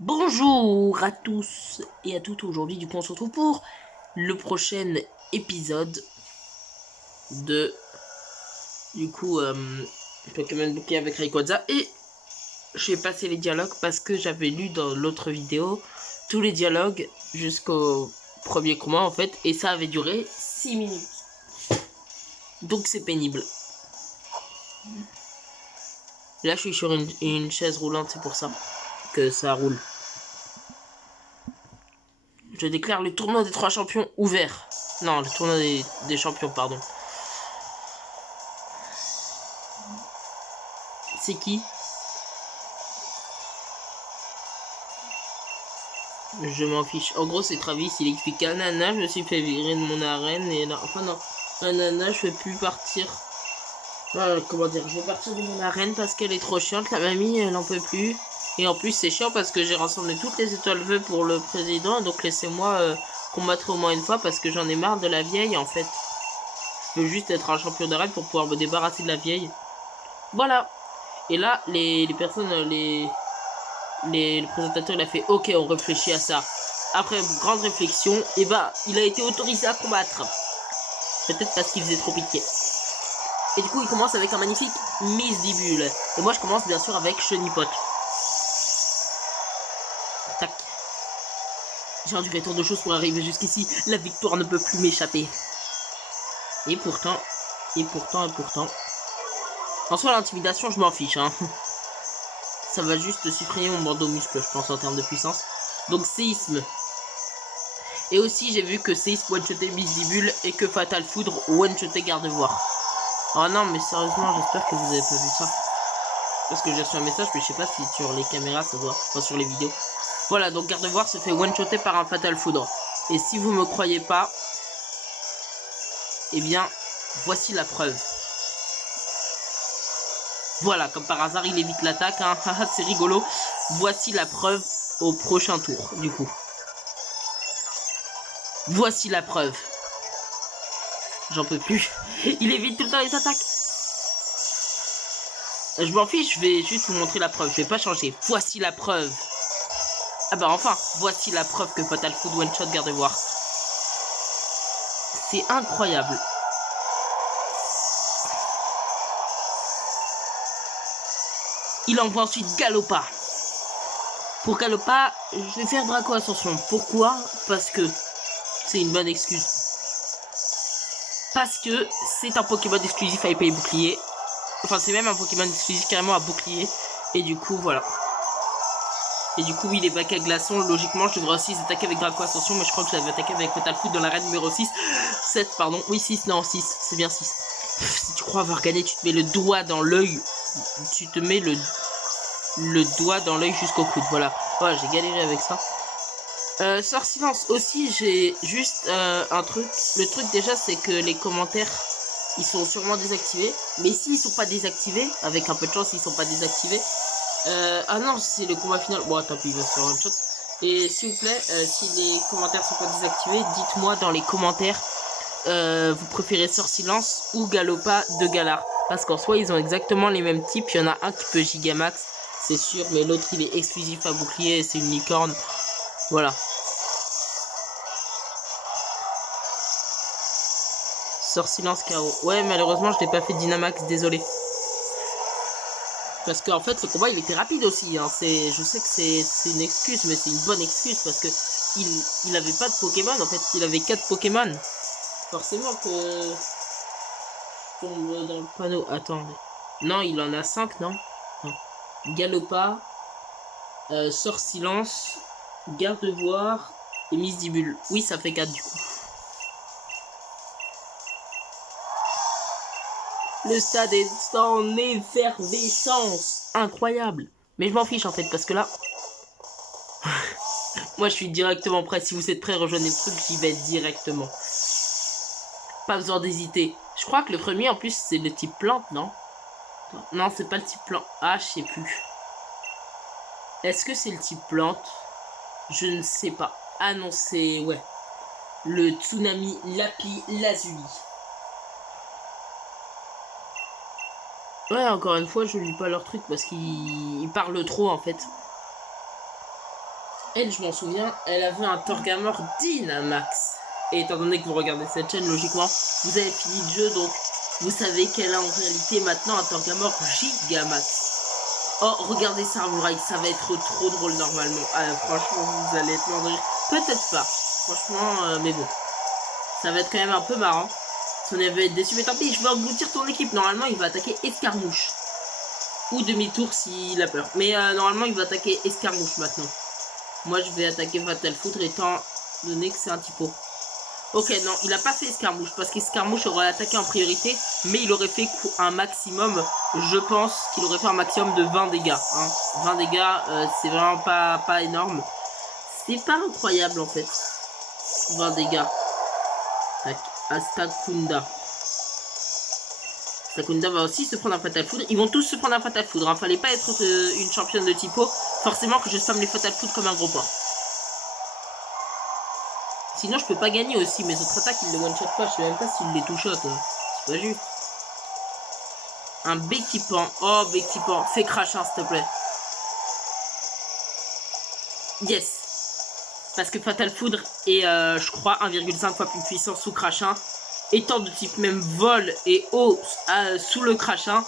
Bonjour à tous et à toutes. Aujourd'hui, du coup, on se retrouve pour le prochain épisode de Pokémon Bouquet avec Rayquaza. Et j'ai passé les dialogues parce que j'avais lu dans l'autre vidéo tous les dialogues jusqu'au premier combat en fait, et ça avait duré 6 minutes. Donc c'est pénible. Là, je suis sur une chaise roulante, c'est pour ça que ça roule. Je déclare le tournoi des 3 champions ouvert. Non, le tournoi des champions, pardon. C'est qui? Je m'en fiche. En gros, c'est Travis, il explique à Nana, je me suis fait virer de mon arène et là, enfin non, Nana, je vais plus partir. Comment dire, je vais partir de mon arène parce qu'elle est trop chiante, la mamie, elle en peut plus. Et en plus, c'est chiant parce que j'ai rassemblé toutes les étoiles vœux pour le président, donc laissez-moi combattre au moins une fois parce que j'en ai marre de la vieille en fait. Je veux juste être un champion d'arène pour pouvoir me débarrasser de la vieille. Voilà. Et là, les personnes, le présentateur il a fait ok, on réfléchit à ça. Après une grande réflexion, et bah il a été autorisé à combattre. Peut-être parce qu'il faisait trop pitié. Et du coup il commence avec un magnifique Misdibule. Et moi je commence bien sûr avec Chenipot. Tac. J'ai enduré tant de choses pour arriver jusqu'ici. La victoire ne peut plus m'échapper. Et pourtant. En soi l'intimidation je m'en fiche hein. Ça va juste supprimer mon bandeau muscle je pense en termes de puissance. Donc séisme. Et aussi j'ai vu que séisme one-shoté Misdibule et que Fatal Foudre one-shoté Gardevoir. Oh non mais sérieusement j'espère que vous avez pas vu ça. Parce que j'ai reçu un message mais je sais pas si sur les caméras ça doit. Enfin sur les vidéos. Voilà donc Gardevoir se fait one-shoté par un Fatal Foudre. Et si vous me croyez pas, eh bien voici la preuve. Voilà, comme par hasard il évite l'attaque hein. C'est rigolo. Voici la preuve au prochain tour du coup. Voici la preuve. J'en peux plus. Il évite tout le temps les attaques. Je m'en fiche, je vais juste vous montrer la preuve. Je vais pas changer. Voici la preuve. Ah bah enfin, voici la preuve que Fatal Food One Shot Gardevoir. C'est incroyable. Il envoie ensuite Galopa. Pour Galopa, je vais faire Draco Ascension. Pourquoi? Parce que c'est une bonne excuse. Parce que c'est un Pokémon exclusif à épée et bouclier. Enfin, c'est même un Pokémon exclusif carrément à bouclier. Et du coup, voilà. Et du coup, oui, les bacs à glaçons, logiquement, je devrais aussi les attaquer avec Draco Ascension, mais je crois que je l'avais attaqué avec Fatal Food dans l'arène numéro 6. 7, pardon. Oui, 6, non, 6. C'est bien 6. Si tu crois avoir gagné, tu te mets le doigt dans l'œil. Tu te mets le doigt dans l'œil jusqu'au coude. Voilà. Voilà, j'ai galéré avec ça. Sort silence aussi, j'ai juste un truc. Le truc déjà, c'est que les commentaires, ils sont sûrement désactivés. Mais s'ils sont pas désactivés, avec un peu de chance, ils sont pas désactivés. Ah non, c'est le combat final. Bon, tant pis, il va se faire un shot. Et s'il vous plaît, si les commentaires sont pas désactivés, dites-moi dans les commentaires, vous préférez Sort Silence ou Galopa de Galar. Parce qu'en soi, ils ont exactement les mêmes types. Il y en a un qui peut Gigamax, c'est sûr, mais l'autre, il est exclusif à bouclier, c'est une licorne. Voilà. Sort Silence KO. Ouais, malheureusement, je n'ai pas fait Dynamax, désolé. Parce qu'en fait, le combat, il était rapide aussi. Hein. Je sais que c'est une excuse, mais c'est une bonne excuse parce que il avait pas de Pokémon. En fait, il avait 4 Pokémon. Forcément que... Je tombe dans le panneau. Attendez. Non, il en a 5, non, non. Galopa, Sort Silence, Gardevoir et Misdibule. Oui, ça fait 4 du coup. Le stade est en effervescence. Incroyable. Mais je m'en fiche en fait parce que là... Moi je suis directement prêt. Si vous êtes prêts, rejoignez le truc, j'y vais directement. Pas besoin d'hésiter. Je crois que le premier en plus c'est le type plante, non? Non, c'est pas le type plante. Ah, je sais plus. Est-ce que c'est le type plante? Je ne sais pas. Ah non, c'est... Ouais. Le Tsunami Lapi Lazuli. Ouais, encore une fois, je lis pas leur truc parce qu'ils parlent trop en fait. elle, je m'en souviens, elle avait un Torgamor Dynamax. Et étant donné que vous regardez cette chaîne, logiquement, vous avez fini le jeu, donc vous savez qu'elle a en réalité maintenant un Torgamor Gigamax. Oh, regardez Samouraï, ça va être trop drôle normalement. Franchement, vous allez être mort de rire. Peut-être pas, franchement, mais bon. Ça va être quand même un peu marrant. Si on avait être déçu, mais tant pis, je vais engloutir ton équipe. Normalement, il va attaquer Escarmouche. Ou demi-tour s'il a peur. Mais normalement, il va attaquer Escarmouche maintenant. Moi, je vais attaquer Fatal Foudre étant donné que c'est un typo. Ok, non, il a pas fait Escarmouche parce qu'Escarmouche aurait attaqué en priorité, mais il aurait fait un maximum, je pense qu'il aurait fait un maximum de 20 dégâts. Hein. 20 dégâts, c'est vraiment pas énorme. C'est pas incroyable en fait. 20 dégâts. Tac, Astakunda. Astakunda va aussi se prendre un Fatal Foudre. Ils vont tous se prendre un Fatal Foudre. Hein. Fallait pas être une championne de typo. Forcément que je spamme les Fatal Foudre comme un gros porc. Sinon, je peux pas gagner aussi. Mes autres attaques, ils les one-shot pas. Je sais même pas s'ils les two-shot. C'est pas juste. Un Béquipan. Oh, Béquipan. Fais crachin, s'il te plaît. Yes. Parce que Fatal Foudre est, je crois, 1,5 fois plus puissant sous crachin. Étant de type même vol et eau sous le crachin,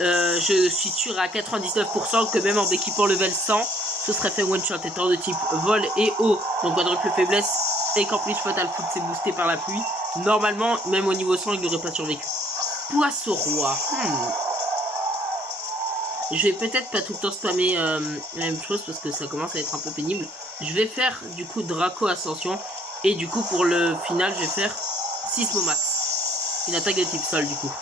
je suis sûr à 99% que même en Béquipan level 100, ce serait fait one-shot. Étant de type vol et eau, donc quadruple faiblesse. Et qu'en plus Fatal Foudre s'est boosté par la pluie. Normalement, même au niveau 100, il n'aurait pas survécu. Poisson roi. Je vais peut-être pas tout le temps spammer la même chose parce que ça commence à être un peu pénible. Je vais faire du coup Draco Ascension. Et du coup pour le final, je vais faire Sismomax. Une attaque de type sol du coup.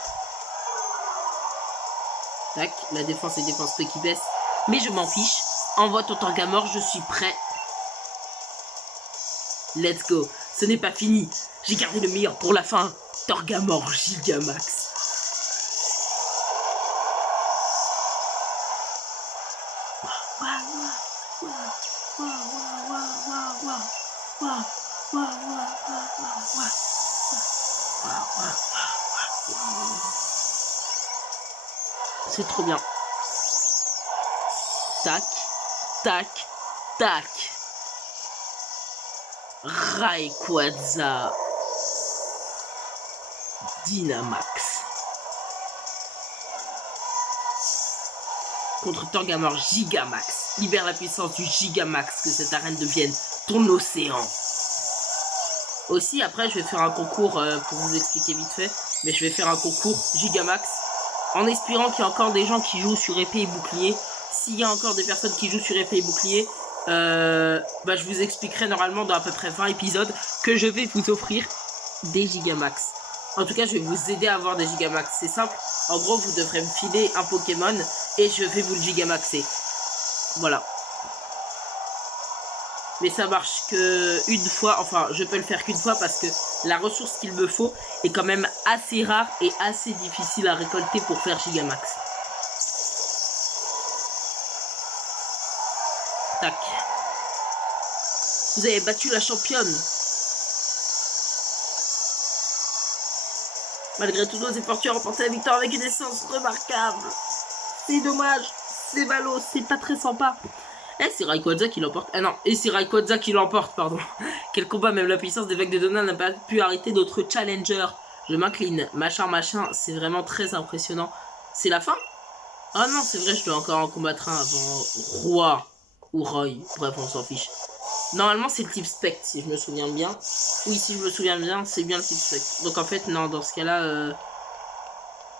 Tac, la défense est défense peu qui baisse. Mais je m'en fiche. Envoie ton Torgamor, je suis prêt. Let's go. Ce n'est pas fini. J'ai gardé le meilleur pour la fin. Torgamor Gigamax. C'est trop bien. Tac, tac, tac. Rayquaza Dynamax contre Torgamor Gigamax. Libère la puissance du Gigamax, que cette arène devienne ton océan. Aussi après je vais faire un concours pour vous expliquer vite fait, mais je vais faire un concours Gigamax en espérant qu'il y a encore des gens qui jouent sur épée et bouclier. S'il y a encore des personnes qui jouent sur épée et bouclier, je vous expliquerai normalement dans à peu près 20 épisodes que je vais vous offrir des Gigamax. En tout cas, je vais vous aider à avoir des Gigamax. C'est simple. En gros, vous devrez me filer un Pokémon et je vais vous le Gigamaxer. Voilà. Mais ça marche que une fois. Enfin, je peux le faire qu'une fois parce que la ressource qu'il me faut est quand même assez rare et assez difficile à récolter pour faire Gigamax. Tac. Vous avez battu la championne. Malgré tous nos efforts, tu as remporté la victoire avec une essence remarquable. C'est dommage. C'est ballot. C'est pas très sympa. Eh, c'est Rayquaza qui l'emporte. Ah non, et c'est Rayquaza qui l'emporte, pardon. Quel combat, même la puissance des vagues de Donna n'a pas pu arrêter notre challenger. Je m'incline. Machin. C'est vraiment très impressionnant. C'est la fin? Ah non, c'est vrai, je dois encore en combattre un avant Roi ou Roy. Bref, on s'en fiche. Normalement, c'est le type Spectre, si je me souviens bien. Oui, si je me souviens bien, c'est bien le type Spectre. Donc en fait, non, dans ce cas-là,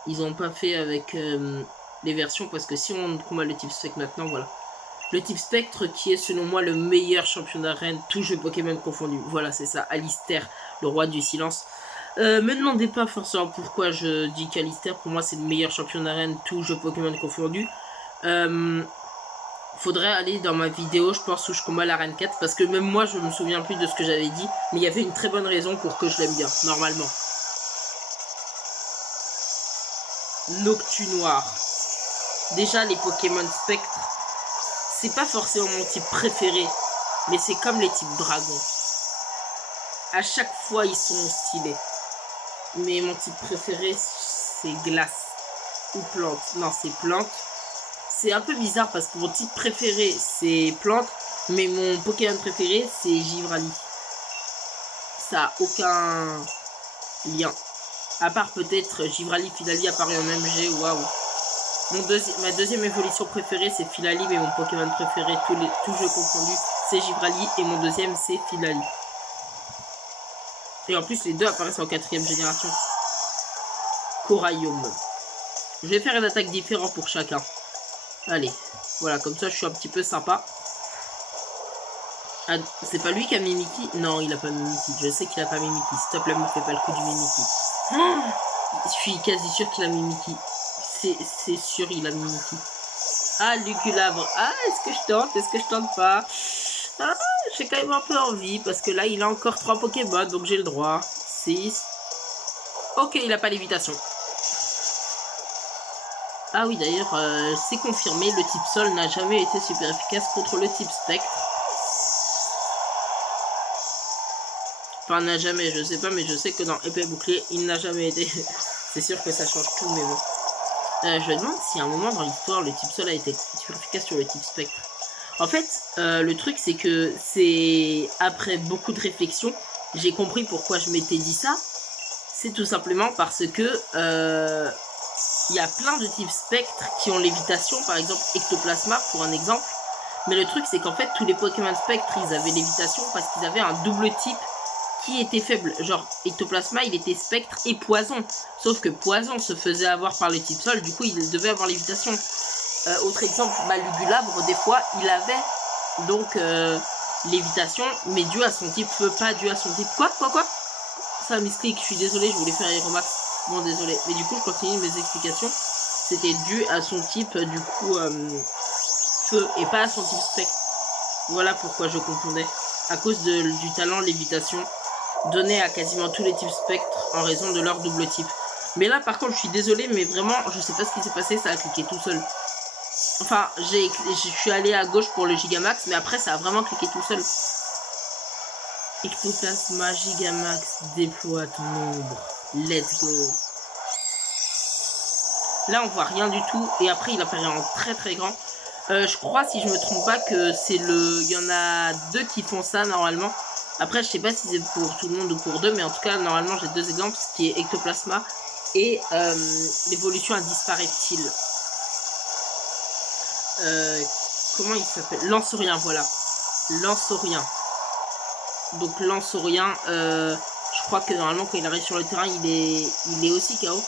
ils ont pas fait avec les versions. Parce que si on combat le type Spectre maintenant, voilà. Le type Spectre qui est selon moi le meilleur champion d'arène, tout jeu Pokémon confondu. Voilà, c'est ça, Alistair, le roi du silence. Me demandez pas forcément pourquoi je dis qu'Alistair, pour moi c'est le meilleur champion d'arène, tout jeu Pokémon confondu. Faudrait aller dans ma vidéo, je pense, où je combat l'arène 4, parce que même moi je me souviens plus de ce que j'avais dit, mais il y avait une très bonne raison pour que je l'aime bien, normalement. Noctunoir. Déjà les Pokémon Spectre, c'est pas forcément mon type préféré, mais c'est comme les types dragons. À chaque fois ils sont stylés. Mais mon type préféré c'est glace ou plante. Non, c'est plante. C'est un peu bizarre parce que mon type préféré c'est plante, Mais mon Pokémon préféré, c'est Givrali. Ça a aucun lien. À part peut-être Givrali, Filali apparu en MG, waouh. Ma deuxième évolution préférée, c'est Filali, mais mon Pokémon préféré, tous jeux confondus, c'est Givrali, et mon deuxième, c'est Filali. Et en plus, les deux apparaissent en 4ème génération. Coraillum. Je vais faire une attaque différente pour chacun. Allez, voilà, comme ça, je suis un petit peu sympa. Ah, c'est pas lui qui a Mimiki? Non, il a pas Mimiki. Je sais qu'il a pas Mimiki. S'il te plaît, me fais pas le coup du Mimiki. Oh, je suis quasi sûr qu'il a Mimiki. C'est sûr, il a Mimiki. Ah, Luculabre. Ah, est-ce que je tente? Est-ce que je tente pas? Ah, j'ai quand même un peu envie. Parce que là, il a encore 3 Pokémon. Donc j'ai le droit. 6. Ok, il a pas lévitation. Ah oui, d'ailleurs, c'est confirmé. Le type Sol n'a jamais été super efficace contre le type Spectre. Enfin, n'a jamais, je sais pas, mais je sais que dans Épée Bouclier, il n'a jamais été. C'est sûr que ça change tout, mais bon. Je me demande si à un moment dans l'histoire, le type Sol a été super efficace sur le type Spectre. En fait, le truc, c'est que c'est après beaucoup de réflexion, j'ai compris pourquoi je m'étais dit ça. C'est tout simplement parce que il y a plein de types Spectre qui ont lévitation, par exemple Ectoplasma, pour un exemple. Mais le truc, c'est qu'en fait, tous les Pokémon Spectre, ils avaient lévitation parce qu'ils avaient un double type qui était faible. Genre, Ectoplasma, il était Spectre et Poison. Sauf que Poison se faisait avoir par le type Sol, du coup, il devait avoir lévitation. Autre exemple, Malugulabre, des fois, il avait donc lévitation, mais dû à son type feu, pas dû à son type... Quoi Ça misclick, je suis désolé, je voulais faire Aeromax. Bon, désolé. Mais du coup, je continue mes explications. C'était dû à son type, du coup, feu, et pas à son type Spectre. Voilà pourquoi je confondais. À cause du talent lévitation donné à quasiment tous les types Spectre en raison de leur double type. Mais là, par contre, je suis désolé, mais vraiment, je sais pas ce qui s'est passé, ça a cliqué tout seul. Enfin, je suis allé à gauche pour le Gigamax, mais après, ça a vraiment cliqué tout seul. Ectoplasma, Gigamax, déploie ton ombre. Let's go. Là, on voit rien du tout, et après, il apparaît en très très grand. Je crois, si je me trompe pas, que c'est le... Il y en a 2 qui font ça, normalement. Après, je sais pas si c'est pour tout le monde ou pour 2, mais en tout cas, normalement, j'ai 2 exemples, ce qui est Ectoplasma et l'évolution à Dispareptile. Comment il s'appelle? Lanceurien, voilà. Lanceurien. Donc, Lanceurien, je crois que normalement, quand il arrive sur le terrain, il est aussi KO.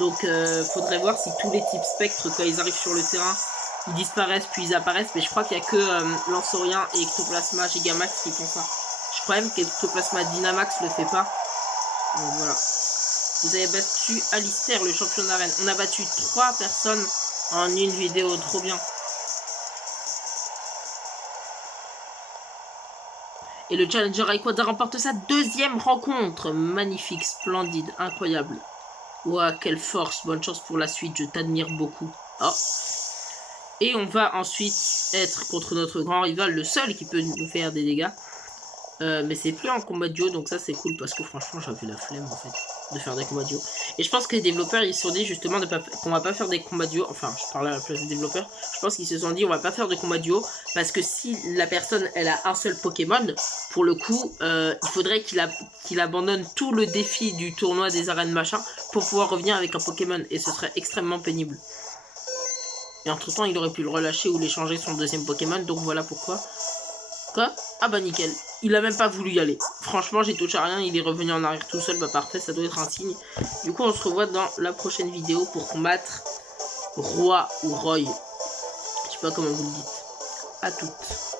Donc, faudrait voir si tous les types Spectre, quand ils arrivent sur le terrain, ils disparaissent puis ils apparaissent, mais je crois qu'il n'y a que Lanceurien et Ectoplasma Gigamax qui font ça. Je crois même qu'Ectoplasma Dynamax le fait pas. Donc voilà. Vous avez battu Alistair, le champion d'arène. On a battu 3 personnes en une vidéo, trop bien. Et le Challenger Rayquaza remporte sa 2e rencontre. Magnifique, splendide, incroyable. Ouah, quelle force, bonne chance pour la suite, je t'admire beaucoup. Oh. Et on va ensuite être contre notre grand rival, le seul qui peut nous faire des dégâts. Mais c'est plus en combat duo, donc ça c'est cool parce que franchement j'avais la flemme en fait de faire des combats duo. Et je pense que les développeurs ils se sont dit justement qu'on va pas faire des combats duo. Enfin, je parle à la place des développeurs. Je pense qu'ils se sont dit on va pas faire de combats duo parce que si la personne elle a un seul Pokémon, pour le coup, il faudrait qu'il abandonne tout le défi du tournoi des arènes machin pour pouvoir revenir avec un Pokémon et ce serait extrêmement pénible. Et entre temps il aurait pu le relâcher ou l'échanger son 2e Pokémon, donc voilà pourquoi. Quoi? Ah bah nickel, il a même pas voulu y aller. Franchement, j'ai touché à rien, il est revenu en arrière tout seul, bah parfait, ça doit être un signe. Du coup, on se revoit dans la prochaine vidéo pour combattre Roi ou Roy. Je sais pas comment vous le dites. À toutes.